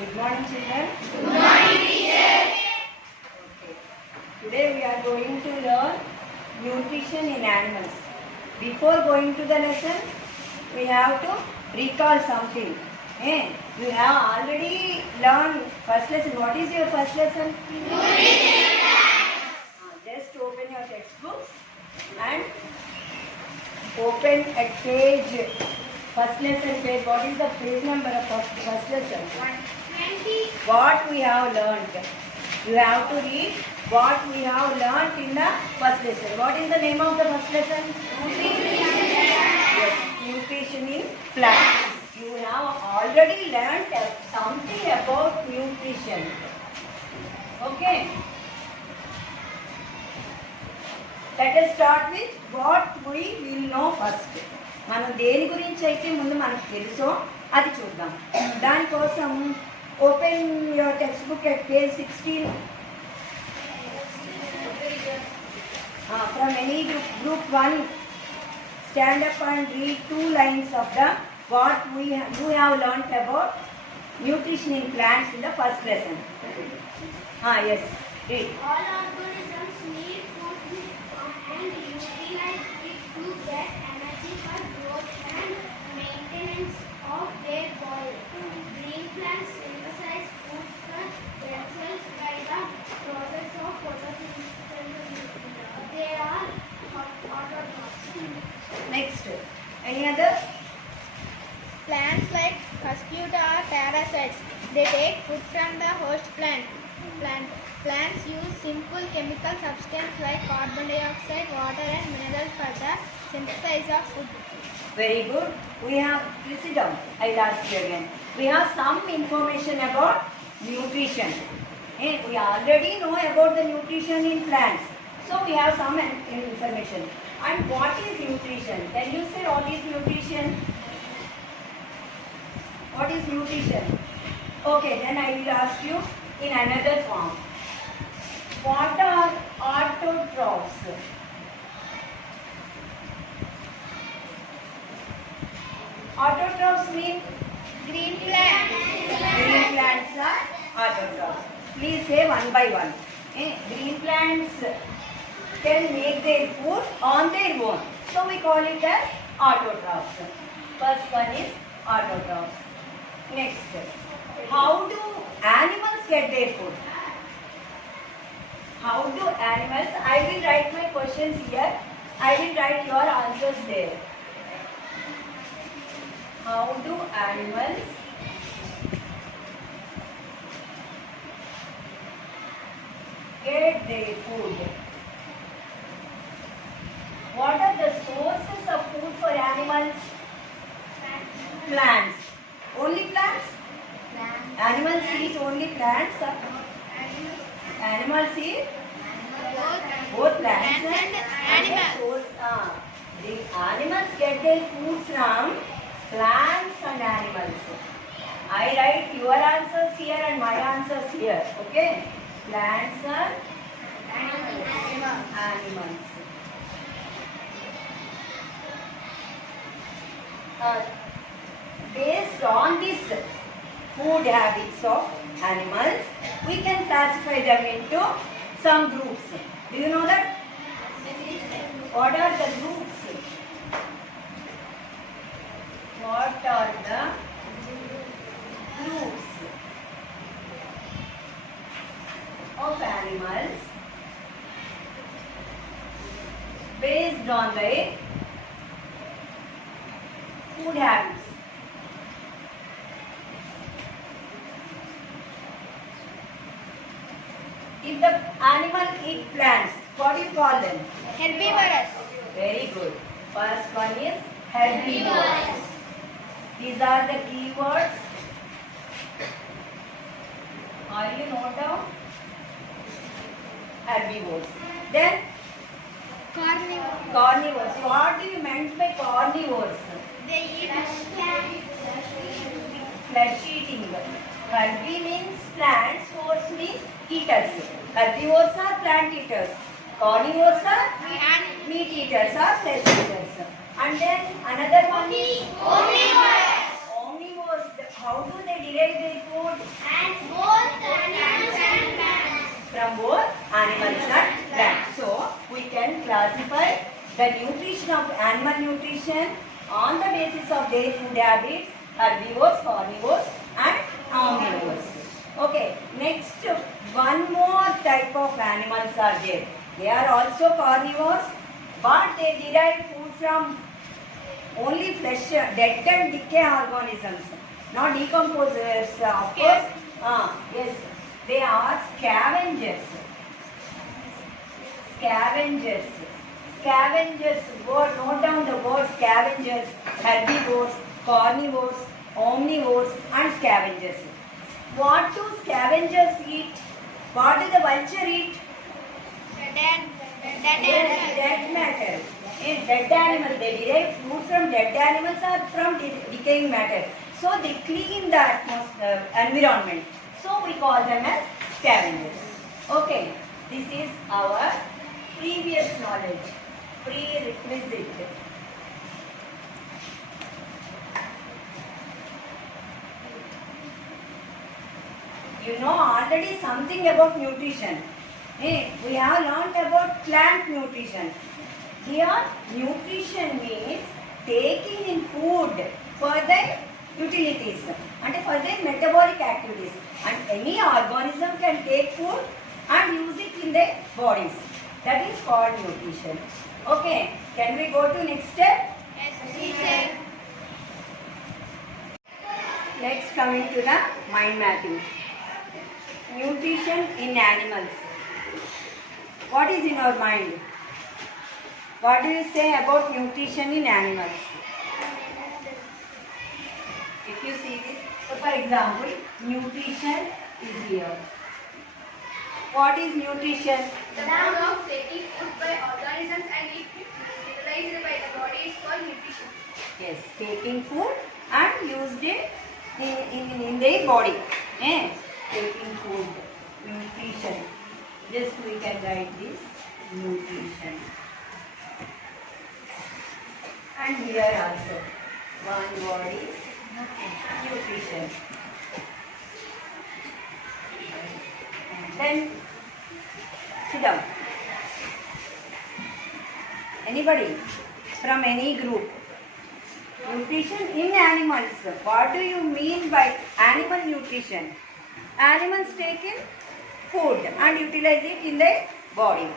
Good morning, children. Good morning, teacher. Okay. Today we are going to learn nutrition in animals. Before going to the lesson, we have to recall something. You have already learned first lesson. What is your first lesson? Nutrition. Just open your textbooks and open a page. First lesson page. What is the page number of first lesson? 120. What we have learned. You have to read what we have learned in the first lesson. What is the name of the first lesson? Yes, nutrition in plants. You have already learned something about nutrition. Okay. Let us start with what we will know first. మనం దేని గురించి అయితే ముందు మనకు తెలుసో అది చూద్దాం. దానికోసం open your text book at page 16. From any group 1, stand up and read 2 lines of the what you have learnt about nutrition in plants in the first lesson. Yes, read. All organisms need food and utilize it to get energy for growth and maintenance of their body. Green plants synthesize food for themselves by the process of photosynthesis. They are autotrophs. Next, any other? Plants like cuscuta are parasites. They take food from the host plant. Plants use simple chemical substance like carbon dioxide, water and minerals for the synthesis of food. Very good. Please sit down. I will ask you again. We have some information about nutrition. We already know about the nutrition in plants. So we have some information. And what is nutrition? Can you say what is nutrition? What is nutrition? Okay, then I will ask you in another form. What are autotrophs? Autotrophs mean Green plants. green plants are autotrophs. Please say one by one. Green plants can make their food on their own. So we call it as autotrophs. First one is autotrophs. Next, how do animals get their food? How do animals? I will write my questions here. I will write your answers there. How do animals get their food? What are the sources of food for animals? Plants. Only plants? Animals eat only plants? Animals eat both plants and animals. The animals get their food from plants and animals. I write your answers here and my answers here. Okay? Plants and animals. Based on this food habits of animals, we can classify them into some groups. Do you know that? What are the groups? What are the groups of animals based on their food habits? If the animal eat plants, what do you call them? Herbivorous. Very good. First one is herbivores. These are the keywords. Are you note down? Herbivores. Then carnivores. What do you mean by carnivores? They eat Flesh eating. Herbi means plants, vores means eaters. Herbivores are plant eaters. Carnivores are meat eaters or flesh eaters. And then another one is omnivores. omnivores. How do they derive their food? And both animals and plants. From both animals and plants. So we can classify the nutrition of animal nutrition on the basis of their food habits, herbivores, carnivores and omnivores. Okay, next one more type of animals are there. They are also carnivores, but they derive food from only flesh, dead and decay organisms, not decomposers, of course. Yes, they are scavengers. Scavengers. Scavengers. Word, note down the word scavengers, herbivores, carnivores, omnivores and scavengers. What do scavengers eat? What do the vulture eat? Dead matter. Dead animals. They derive food from dead animals or from decaying matter. So they clean the atmosphere, environment. So we call them as scavengers. Okay. This is our previous knowledge. Prerequisite. You know already something about nutrition. We have learnt about plant nutrition. Here, nutrition means taking in food for their utilities and for their metabolic activities. And any organism can take food and use it in their bodies. That is called nutrition. Okay, can we go to next step? Yes, teacher. Next, coming to the mind mapping. Nutrition in animals. What is in our mind? What do you say about nutrition in animals? If you see this, so for example, nutrition is here. What is nutrition? The mode of taking food by organisms and it utilized by the body is called nutrition. Yes, taking food and used it in their body. Taking food, nutrition. Just we can write this nutrition. And here also one word is nutrition. Then sit down. Anybody from any group? Nutrition in animals. What do you mean by animal nutrition? Animals take in food and utilize it in their body.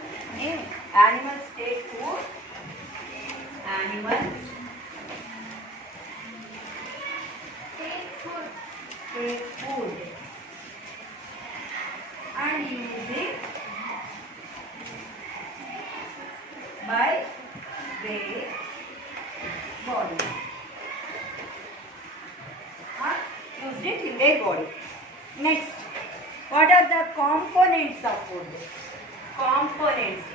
Animals take food. Animals take food and use it by their body. Used it in their body. Next, what are the components of food? Components.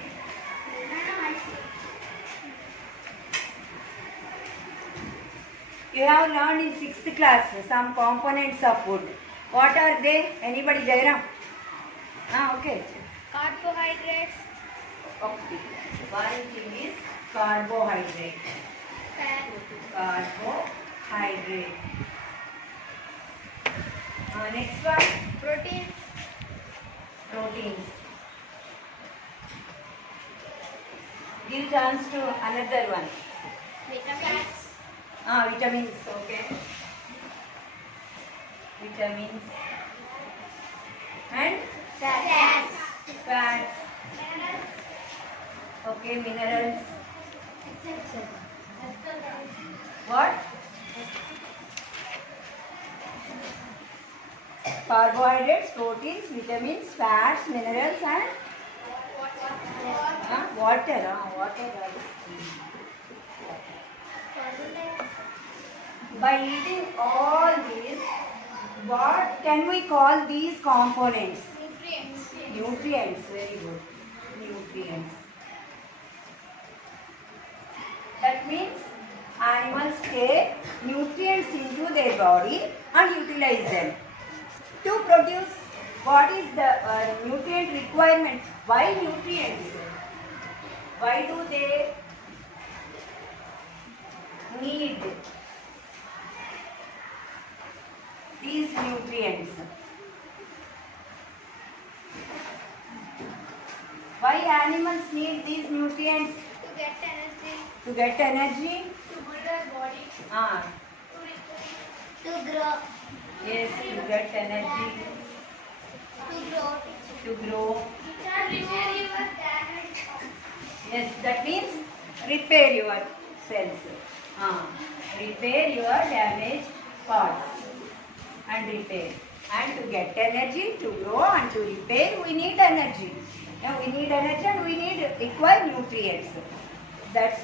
You have learned in 6th class some components of food. What are they? Anybody, Jairam? Okay. Carbohydrates. Okay. One thing is carbohydrate. Carbohydrate. Next one. Proteins. Proteins. Give chance to another one. Vitamins. Vitamins. Okay. Vitamins. And Fats. fats. Okay. Minerals. What? Carbohydrates, proteins, vitamins, fats, minerals and water. Water. By eating all these, what can we call these components? Nutrients. Nutrients. Very good. Nutrients. That means animals take nutrients into their body and utilize them to produce. What is the nutrient requirement? Why nutrients? Why do they need these nutrients? Why animals need these nutrients? To get energy. To get energy? To build their body. Ah, To grow. yes, to get energy, To grow. to grow. To repair your damage. Yes, that means repair your cells. Repair your damaged parts and repair. And to get energy, to grow and to repair, we need energy. Now, we need energy and we need require nutrients. That's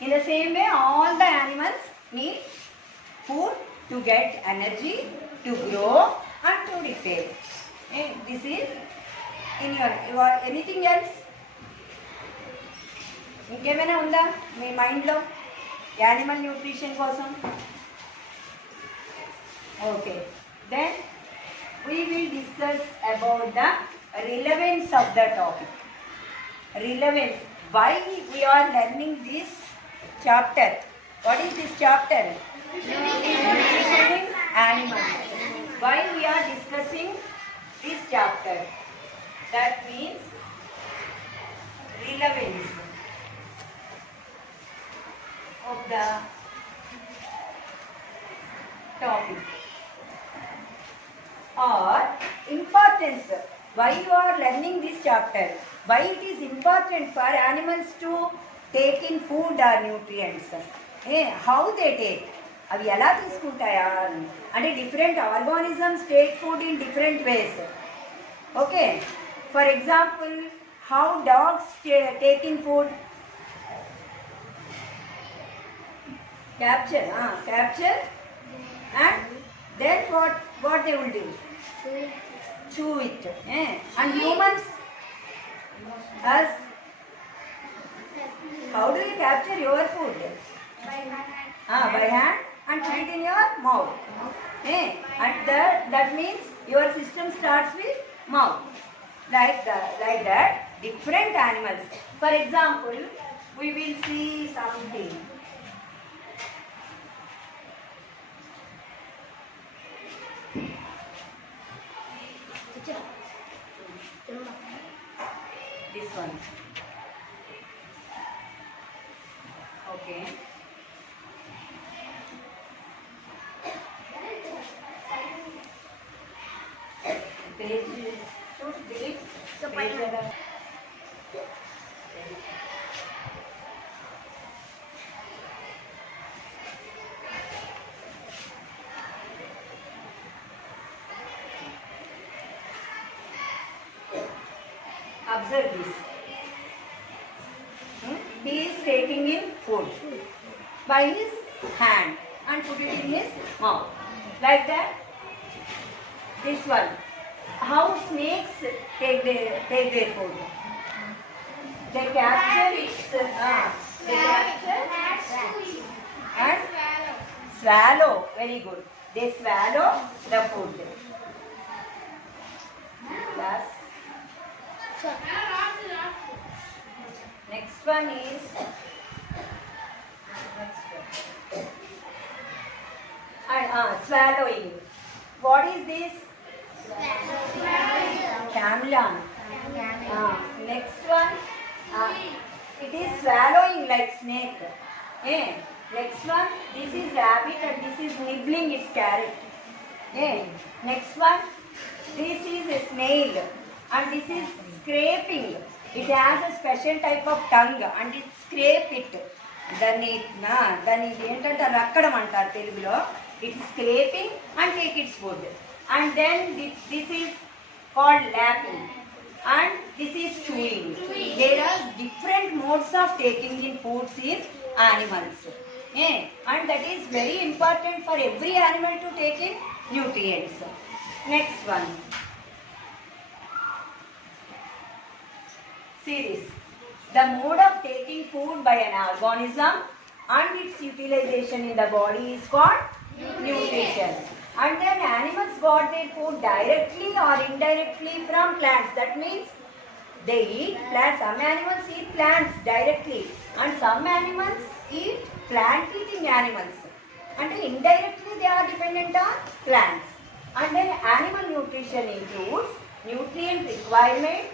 in the same way, all the animals need food to get energy, to grow and to repair. This is in your anything else? ఇంకేమైనా ఉందా మీ మైండ్లో animal nutrition కోసం? Okay, then we will discuss about the relevance of the topic. Relevance. Why we are learning this chapter? What is this chapter? Nutrition animals. Why we are discussing this chapter? That means relevance of the topic or importance. Why you are learning this chapter? Why it is important for animals to take in food or nutrients? How they take? అవి ఎలా తీసుకుంటాయా అంటే different organisms take food in different ways. Okay, for example how dogs take in food? Capture and then what they will do? Chew it. And humans, as how do you capture your food? By hand and put it in your mouth. And that means your system starts with mouth. Like that, different animals. For example, we will see something. This one. Okay. Page should be page. Observe this. He is taking in food by his hand and put it in his mouth. Like that. This one. How snakes take their food? They capture it. They capture and swallow. Very good. They swallow the food. Last. Next one is swallowing. What is this? Camelion. Next one, it is swallowing like snake. Next one, this is rabbit and this is nibbling its carrot. Next one, this is a snail and this is scraping. It has a special type of tongue and it scrape it. దాన్ని ఏంటంటే రక్కడం అంటారు తెలుగులో. It is scraping and take its food. And then this is called lapping and this is chewing. There are different modes of taking in foods in animals. And that is very important for every animal to take in nutrients. Next one. See this. The mode of taking food by an organism and its utilization in the body is called nutrition. And then animals got their food directly or indirectly from plants. That means they eat plants. Some animals eat plants directly and some animals eat plant eating animals. And indirectly they are dependent on plants. And then animal nutrition includes nutrient requirement,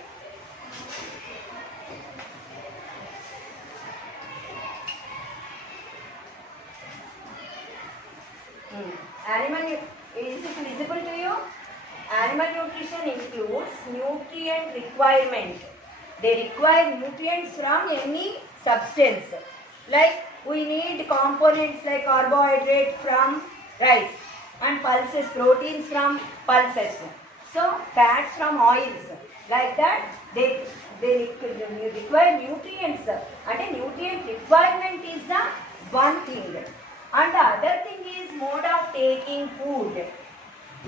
is it visible to you? Animal nutrition includes nutrient requirement. They require nutrients from any substance. Like we need components like carbohydrate from rice and pulses, proteins from pulses. So fats from oils. Like that they require nutrients. And a nutrient requirement is the one thing. And the other thing is mode of taking food.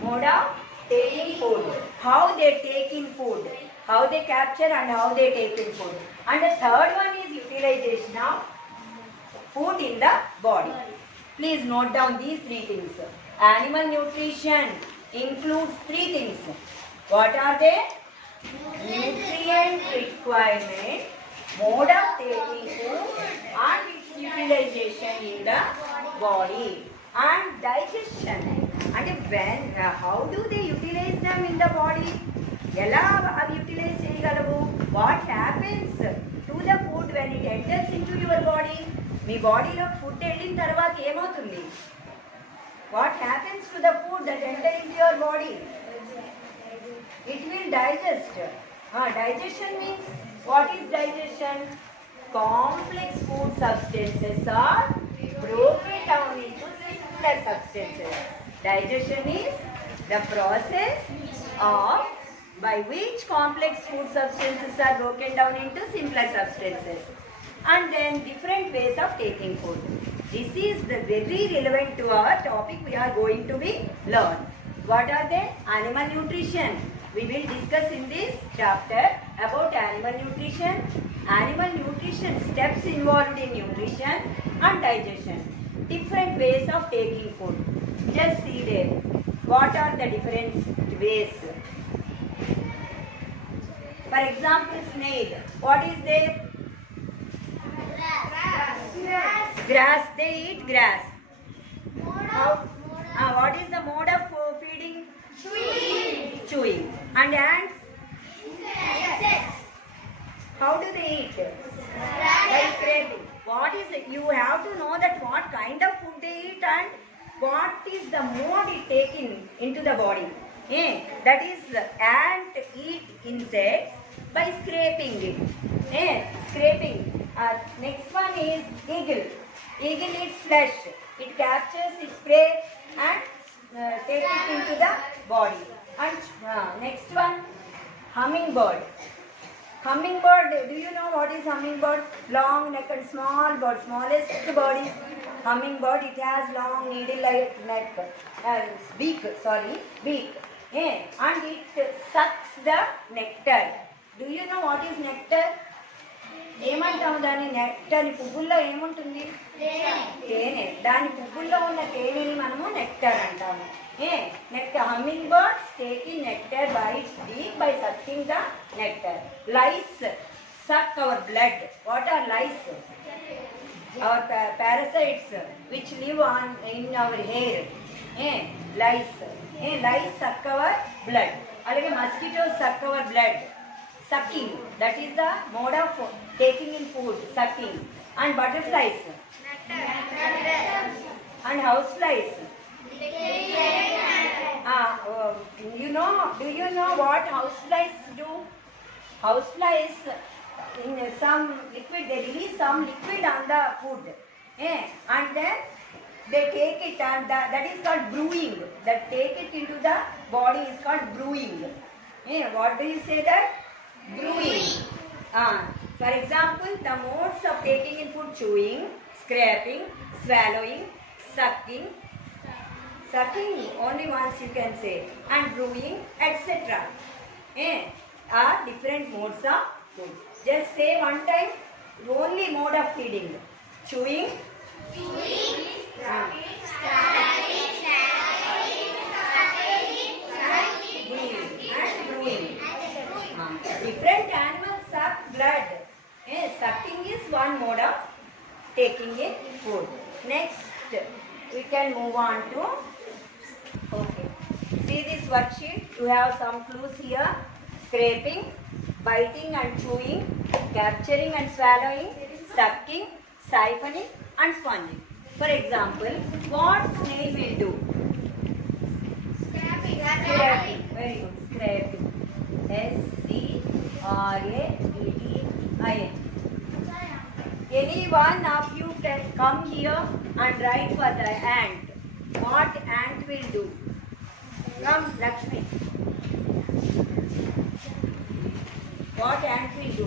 Mode of taking food. How they take in food. How they capture and how they take in food. And the third one is utilization of food in the body. Please note down these three things. Animal nutrition includes three things. What are they? Nutrient requirement, mode of taking food, and its utilization in the body, and digestion. And when, how do they utilize them in the body? Utilize cheyagalavu? What happens to the food when it enters into your body? మీ బాడీలో food వెళ్ళిన తర్వాత ఏమవుతుంది? What happens to the food that enter into your body? It will digest. Digestion means, what is digestion? Complex food substances are broken down into simpler substances. Digestion is the process of by which complex food substances are broken down into simpler substances. And then different ways of taking food. This is the very relevant to our topic we are going to be learn. What are they? Animal nutrition. We will discuss in this chapter about animal nutrition. Animal nutrition steps involved in nutrition and digestion. Different ways of taking food. Just see there. What are the different ways? For example, snail. What is there? Grass. They eat grass. What is the mode of feeding? Chewing. And ants? How do they eat? By scraping. What is it? You have to know that what kind of food they eat and what is the mode it taken into the body. That is, ant eat insects by scraping it. Scraping. Next one is eagle. Eagle eats flesh. It captures its prey and takes it into the body. And next one, hummingbird. Hummingbird, do you know what is hummingbird? Long neck and small bird. Smallest bird is hummingbird. It has long needle-like neck. Beak. And it sucks the nectar. Do you know what is nectar? ఏమంటాము దాని nectar? పువ్వుల్లో ఏముంటుంది? తేనె. దాని పువ్వుల్లో ఉన్న తేనెని మనము nectar అంటాము. Nectar. Hummingbirds take in nectar by its beak by sucking the nectar. Lice suck our blood. What are lice? Our parasites which live in our hair. Lice. Lice suck our blood. Alage mosquitoes suck our blood. Sucking. That is the mode of taking in food. Sucking. And butterflies. And houseflies. Do you know what houseflies do? Houseflies in some liquid, they release some liquid on the food. And then they take it and that is called brewing. That take it into the body is called brewing. What do you say that? Brewing. For example, the modes of taking in food: chewing, scraping, swallowing, sucking only once you can say, and brewing, etc. Are different modes of food. Just say one time, only mode of feeding: chewing, brewing. Different animals suck blood. Sucking is one mode of taking in food. Next, we can move on to, okay. See this worksheet, you have some clues here. Scraping, biting and chewing, capturing and swallowing, sucking, siphoning and sponging. For example, what snail will do? Scraping. Very good. Scraping. S-C-R-A-P-T-I-N. Any one of you can come here and write for the ant. What ant will do? Come, Lakshmi. What ant will do?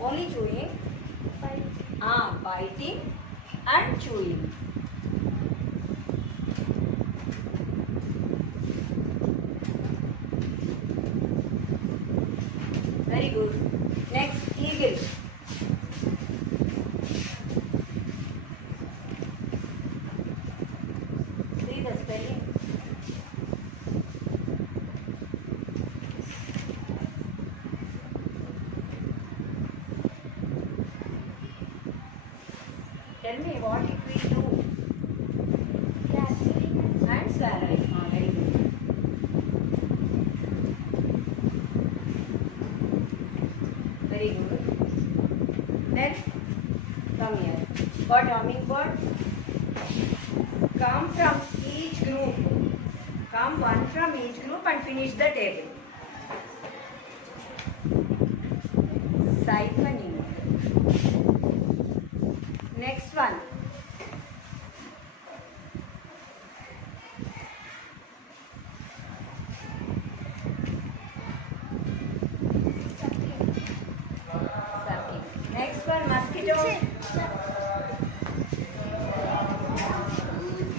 Only chewing? Biting and chewing. Very good. Next, eagle. See the spelling. Tell me what it will do. And swallowing. Very good. Very good. Next, come here. What hummingbird? Come from each group. Come one from each group and finish the table. Siphoning. Next one. Sucking. Next one, mosquito.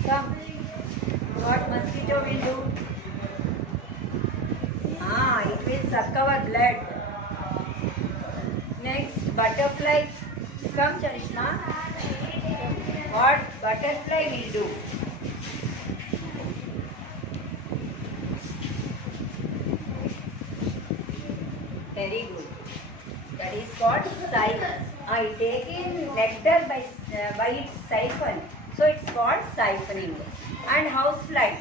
Come. What mosquito will do? It will suck our blood. Next, butterfly. Come, Charishma. What butterfly will do? Very good. That is called siphon. I take in nectar by its siphon. So it's called siphoning. And housefly.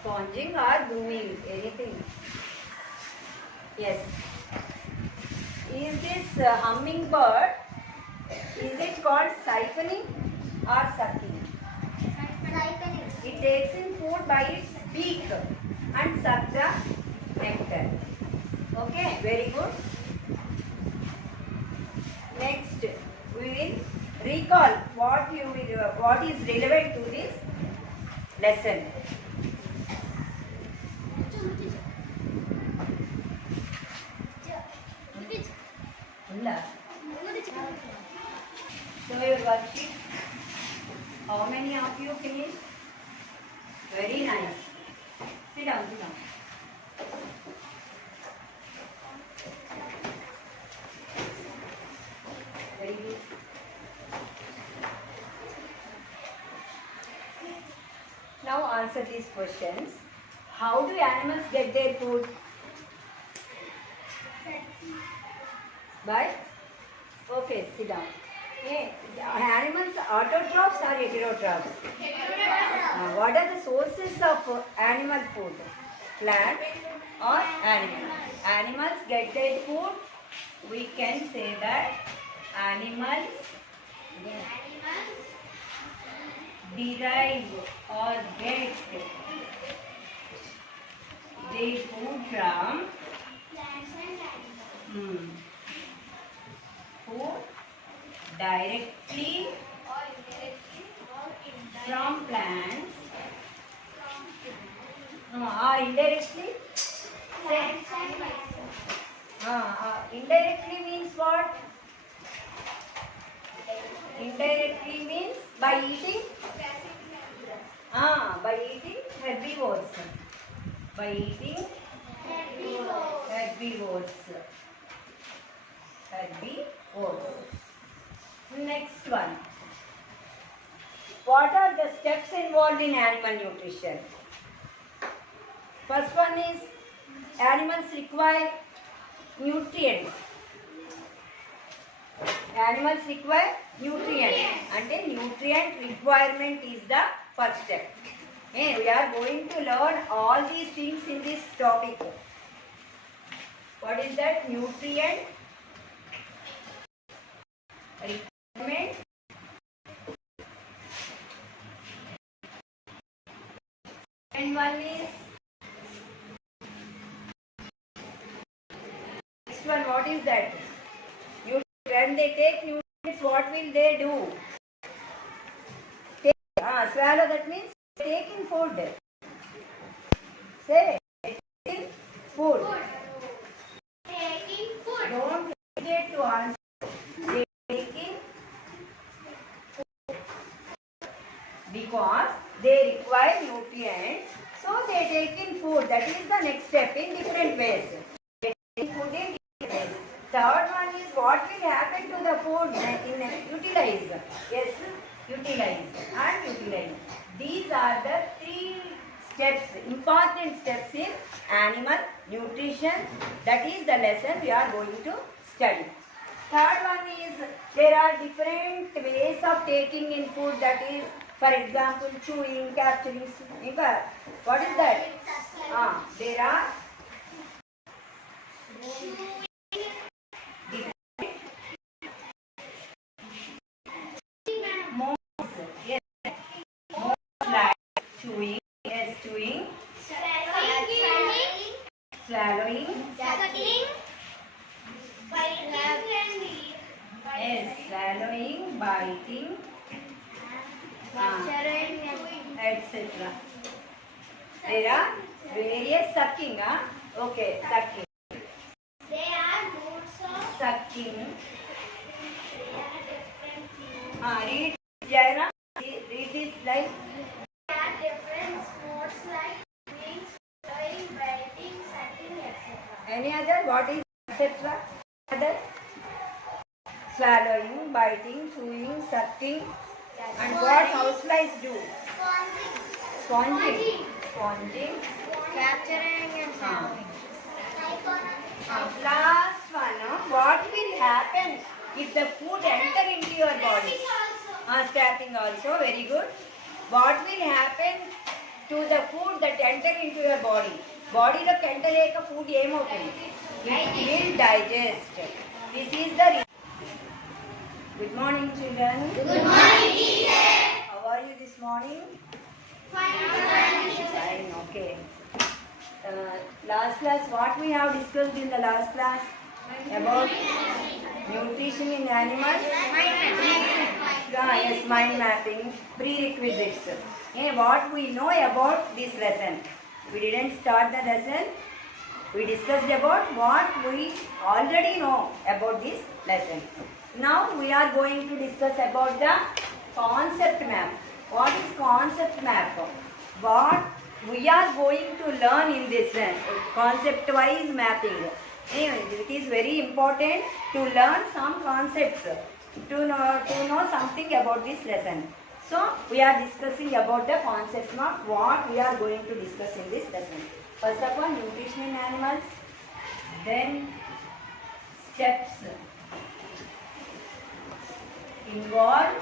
Sponging or grooming, anything. Yes. Is this hummingbird, is it called siphoning or sucking? It takes in food by its beak and sucks the nectar. Okay, very good. Next, we will recall what is relevant to this lesson. So your worksheet, how many of you finished? Very nice. Sit down, sit down. Very good. Now answer these questions. How do animals get their food? By? Okay, sit down. Hey, animals autotrophs or heterotrophs? What are the sources of animal food? Plant or animal? Animals get their food. We can say that animals derive or get their food from food directly from plants or indirectly. Indirectly means what? Indirectly means by eating. By eating herbivores. By eating herbivores. Next one. What are the steps involved in animal nutrition? First one is animals require nutrients. Animals require nutrients. And nutrient requirement is the first step. We are going to learn all these things in this topic. What is that? Nutrient requirement. And one is next one. What is that? When they take nutrients, what will they do? Swallow, that means taking food. Say, taking food. Taking food. Don't hesitate to answer. Taking food. Because they require nutrients, so they take in food. That is the next step in different ways. Taking food in different ways. Third one is what will happen to the food in utilize. Yes, utilize and utilize. These are the three steps, important steps in animal nutrition. That is the lesson we are going to study. Third one is there are different ways of taking in food. That is, for example, chewing, capturing. What is that? There are chewing, yes, chewing, swallowing, Sucking, biting, yes, swallowing, biting, etc. There are various sucking, okay, sucking, They are modes of sucking. they are different things. Read, Jaira, read this like. There are different modes like chewing, swallowing, biting, sucking, etc. Any other? What is etc.? Other? Swallowing, biting, chewing, sucking. And what houseflies do? Sponging. Sponging. Capturing and swallowing. Last one. What will happen if the food enter into your body? Scrapping also. Very good. What will happen to the food that enter into your body? Body lo enter ayaka food em avutundi? It will digest. This is the reason. Good morning, children. Good morning, teacher. How are you this morning? Fine. Fine, okay. Last class, what we have discussed in the last class about nutrition in animals? Yes, mind mapping, prerequisites. What we know about this lesson? We didn't start the lesson. We discussed about what we already know about this lesson. Now we are going to discuss about the concept map. What is concept map? What we are going to learn in this concept-wise mapping. It is very important to learn some concepts, to know something about this lesson. So we are discussing about the concept map, what we are going to discuss in this lesson. First of all, nutrition in animals, then steps involved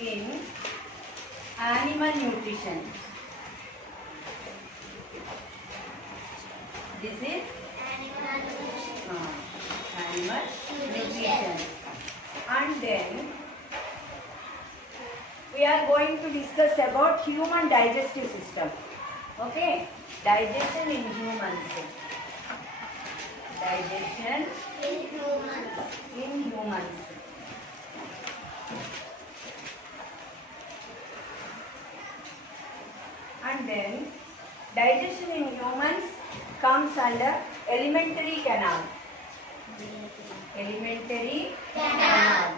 in animal nutrition. This is animal nutrition. And then we are going to discuss about human digestive system. Okay, digestion in humans. Digestion in humans. And then digestion in humans comes under alimentary canal. Alimentary canal.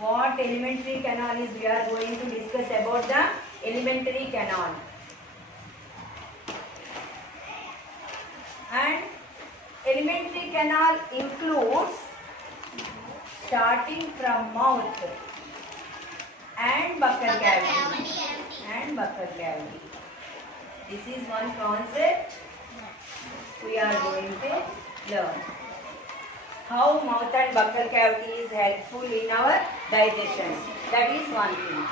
What alimentary canal is? We are going to discuss about the alimentary canal. And alimentary canal includes starting from mouth and buccal cavity. and buccal cavity. This is one concept we are going to learn. How mouth and buccal cavity is helpful in our digestion. That is one thing.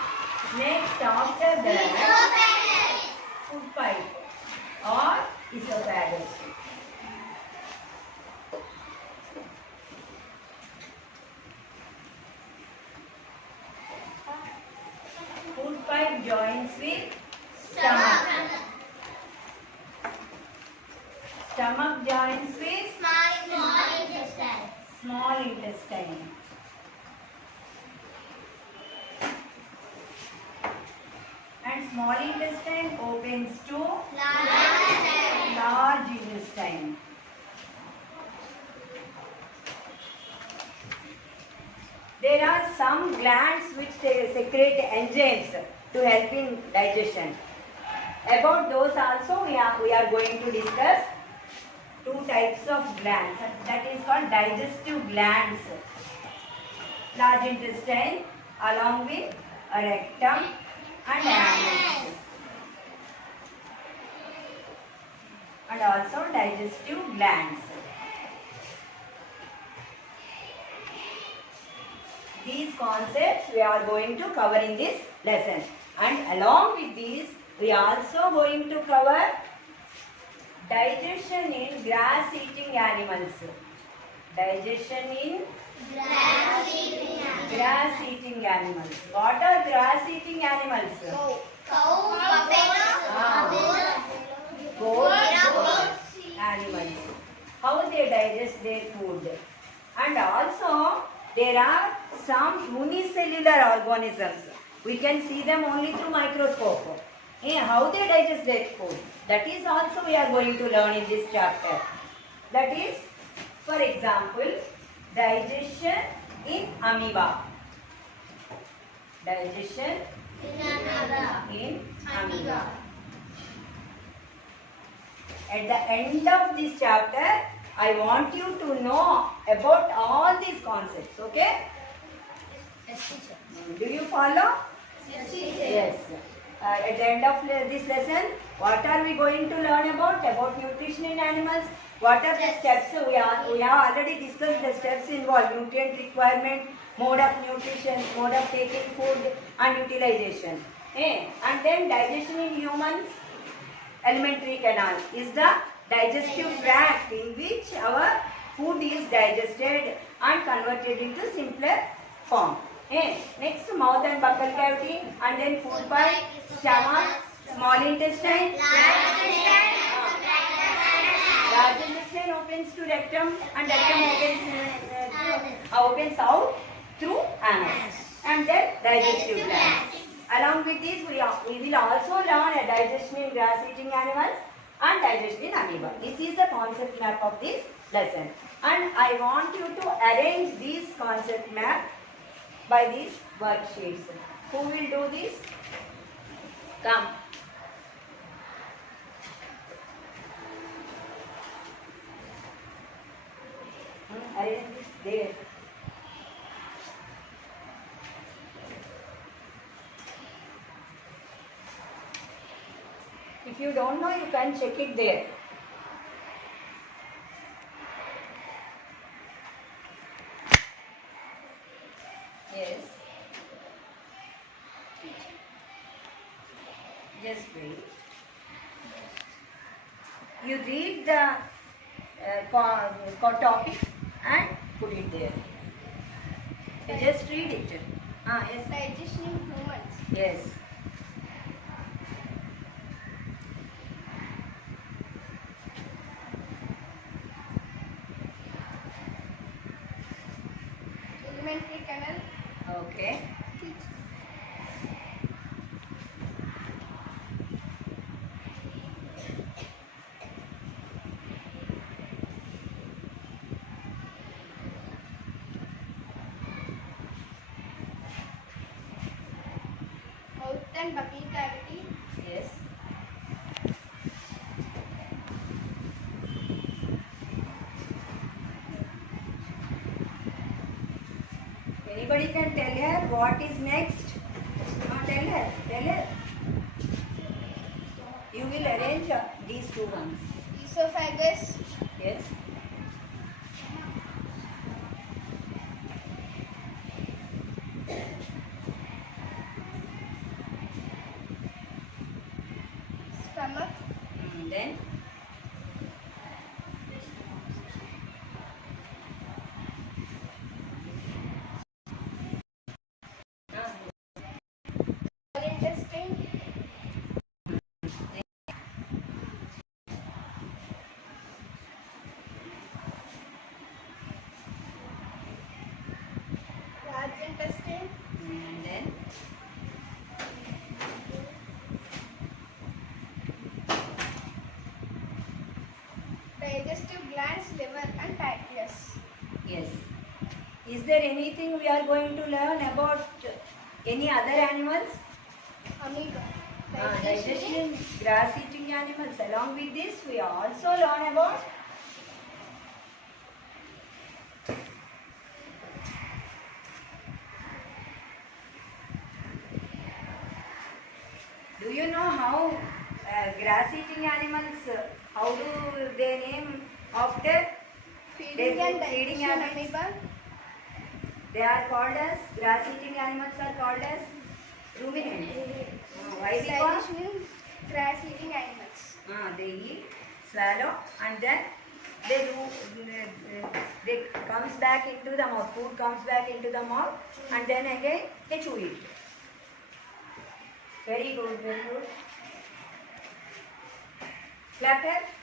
Next, after that, food pipe or esophagus. Food pipe joins with stomach. Stomach joins with small intestine. And small intestine opens to large intestine. There are some glands which secrete enzymes to help in digestion. About those also we are going to discuss. Two types of glands, that is called digestive glands. Large intestine along with a rectum and anus. And also digestive glands. These concepts we are going to cover in this lesson. And along with these, we are also going to cover digestion in grass-eating animals. Digestion in grass-eating animals. What are grass-eating animals? Goat animals. How they digest their food. And also, there are some unicellular organisms. We can see them only through microscope. How they digest their food. That is also we are going to learn in this chapter. That is, for example, digestion in amoeba. Digestion in amoeba. At the end of this chapter, I want you to know about all these concepts. Okay? Do you follow? Yes. At the end of this lesson, what are we going to learn about? About nutrition in animals. What are the steps? We have already discussed the steps involved. Nutrient requirement, mode of nutrition, mode of taking food and utilization. And then digestion in humans. Alimentary canal is the digestive tract in which our food is digested and converted into simpler form. Next, mouth and buccal cavity, and then food pipe, stomach, small intestine. Large intestine opens to rectum, and rectum opens out through anus. And then digestive glands. Along with this, we will also learn a digestion in grass-eating animals and digestion in amoeba. This is the concept map of this lesson. And I want you to arrange this concept map by these worksheets. Who will do this? Come. Arrange this there. If you don't know, you can check it there. Yes. Just wait. You read the topic and put it there. You just read it. Yes. Digestion in humans. Yes. Alimentary canal. Okay. Mouth and buccal cavity. Yes. Anybody can tell her what is next? Tell her. Tell her. You will arrange these two ones. Esophagus, Yes. stomach, Then small intestine, large intestine, then digestive glands, liver and pancreas. yes. Is there anything we are going to learn about any other animals? Amoeba, Digestion, grass-eating animals. Along with this, we also learn about do you know how grass-eating animals, how do they name after feeding their and feeding digestion habits? amoeba, They are called as, grass-eating animals are called as ruminants. Why? Because digestion grass eating animals. they eat, swallow, and then they comes back into the mouth. Food comes back into the mouth, and then again they chew it. Very good, very good. Clap here.